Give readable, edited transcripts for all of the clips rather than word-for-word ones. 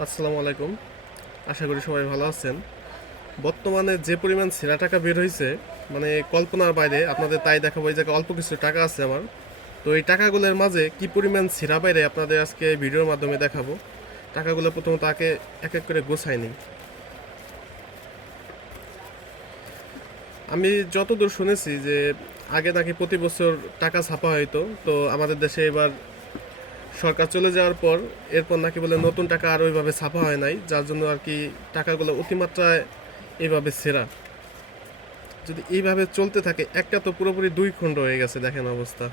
আসসালামু আলাইকুম। আশা করি সবাই ভালো আছেন। বর্তমানে যে পরিমাণ ছেঁড়া টাকা বের হয়েছে, মানে কল্পনার বাইরে। আপনাদের তাই দেখাবো। এই জায়গায় অল্প কিছু টাকা আছে আমার। তো এই টাকাগুলোর মাঝে কি পরিমাণ ছেঁড়া বাইরে আপনাদের আজকে ভিডিওর মাধ্যমে দেখাবো। টাকাগুলো প্রথমত আগে এক এক করে গোছাই নিই। আমি যতদূর শুনেছি যে আগে নাকি প্রতি বছর টাকা ছাপা হইতো, তো আমাদের দেশে এবার সরকার চলে যাওয়ার পর এরপর নাকি বলে নতুন টাকা আর ওইভাবে ছাপা হয় নাই, যার জন্য আর কি টাকাগুলো অতিমাত্রায় এইভাবে ছেঁড়া। যদি এইভাবে চলতে থাকে, একটা তো পুরোপুরি দুই খণ্ড হয়ে গেছে, দেখেন অবস্থা।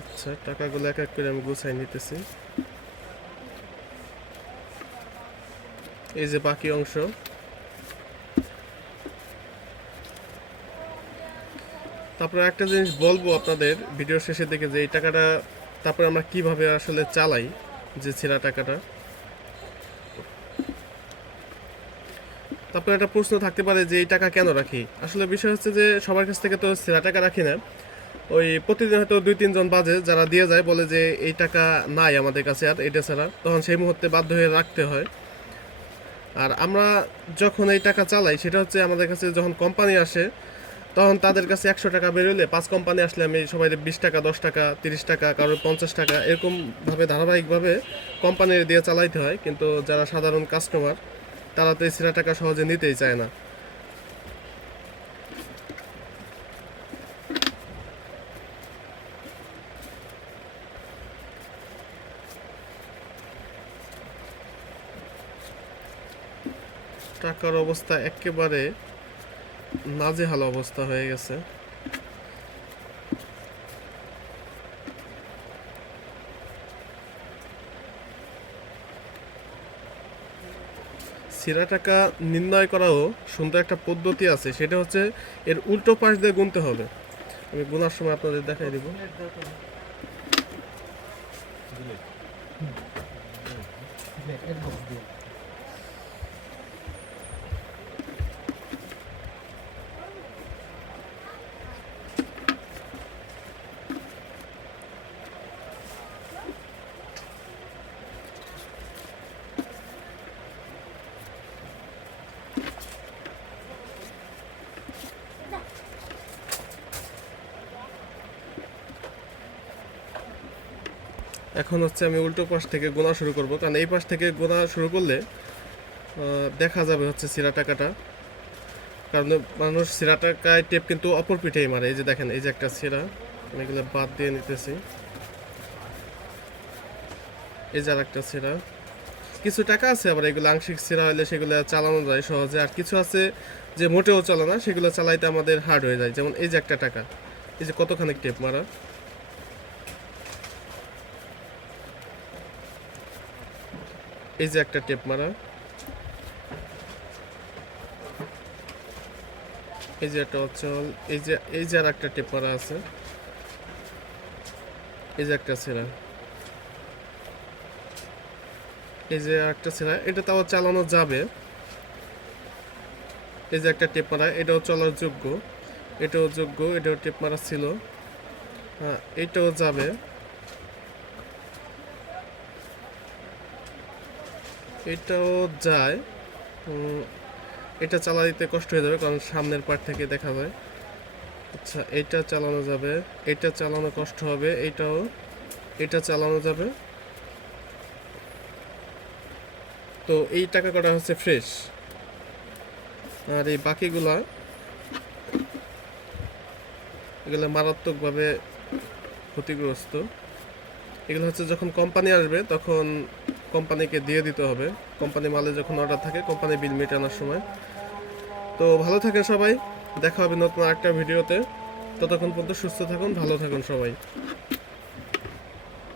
আচ্ছা, টাকাগুলো এক এক করে আমি গুছাই নিতেছি। এই যে বাকি অংশ। তারপরে একটা জিনিস বলবো আপনাদের ভিডিও শেষের দিকে, যে এই টাকাটা তারপরে আমরা কিভাবে আসলে চালাই, যে ছেঁড়া টাকাটা। তারপরে একটা প্রশ্ন থাকতে পারে যে এই টাকা কেন রাখি। আসলে বিষয় হচ্ছে যে সবার কাছ থেকে তো ছেঁড়া টাকা রাখি না। ওই প্রতিদিন হয়তো 2-3 জন বাজে যারা দিয়ে যায়, বলে যে এই টাকা নাই আমাদের কাছে আর এটা ছাড়া, তখন সেই মুহূর্তে বাধ্য হয়ে রাখতে হয়। আর আমরা যখন এই টাকা চালাই, সেটা হচ্ছে আমাদের কাছে যখন কোম্পানি আসে, তখন তাদের কাছে 100 টাকা বেরোলে 5 কোম্পানি আসলে আমি সবাই 20 টাকা, 10 টাকা, 30 টাকা, কারোর 50 টাকা, এরকমভাবে ধারাবাহিকভাবে কোম্পানির দিয়ে চালাইতে হয়। কিন্তু যারা সাধারণ কাস্টমার, তারা তো এই ছেঁড়া টাকা সহজে নিতেই চায় না। টাকার অবস্থা একেবারে নাজেহাল অবস্থা হয়ে গেছে। ছেঁড়া টাকা নির্ণয় করাও সুন্দর একটা পদ্ধতি আছে, সেটা হচ্ছে এর উল্টো পাশ দিয়ে গুনতে হবে। আমি গোনার সময় আপনাদের দেখাই দিব। এখন হচ্ছে আমি উল্টো পাশ থেকে গোনা শুরু করব, কারণ এই পাশ থেকে গোনা শুরু করলে দেখা যাবে হচ্ছে ছেঁড়া টাকাটা। কারণ মানুষ ছেঁড়া টাকায় টেপ কিন্তু অপর পিঠেই মারে। এই যে দেখেন, এই যে একটা ছেঁড়া, আমি এগুলো বাদ দিয়ে নিতেছি। এই যে আর একটা ছেঁড়া। কিছু টাকা আছে আবার এগুলো আংশিক ছেঁড়া হলে সেগুলো চালানো যায় সহজে, আর কিছু আছে যে মোটেও চলে না, সেগুলো চালাইতে আমাদের হার্ড হয়ে যায়। যেমন এই যে একটা টাকা, এই যে কতখানি টেপ মারা। এই যে একটা টেপ মারা। এই যে একটা অচল। এই যে আর একটা টেপ মারা আছে। এই যে একটা ছেঁড়া। এই যে একটা ছেঁড়া, এটা তাও চালানো যাবে। এই যে একটা টেপ মারা, এটাও চলার যোগ্য। এটাও যোগ্য, এটাও টেপ মারা ছিল। হ্যাঁ, এটাও যাবে। এটাও যায়। এটা চালা দিতে কষ্ট হয়ে যাবে, কারণ সামনের পার্ট থেকে দেখা যায়। আচ্ছা, এইটা চালানো যাবে। এটা চালানো কষ্ট হবে। এইটাও, এটা চালানো যাবে। তো এই টাকা কটা হচ্ছে ফ্রেশ। আর এই বাকিগুলা, এগুলো মারাত্মকভাবে ক্ষতিগ্রস্ত। এগুলো হচ্ছে যখন কোম্পানি আসবে তখন কোম্পানিকে দিয়ে দিতে হবে। কোম্পানি মালে যখন অর্ডার থাকে, কোম্পানি বিল মেটানোর সময়। তো ভালো থাকেন সবাই। দেখা হবে নতুন একটা ভিডিওতে। ততক্ষণ পর্যন্ত সুস্থ থাকুন, ভালো থাকুন সবাই।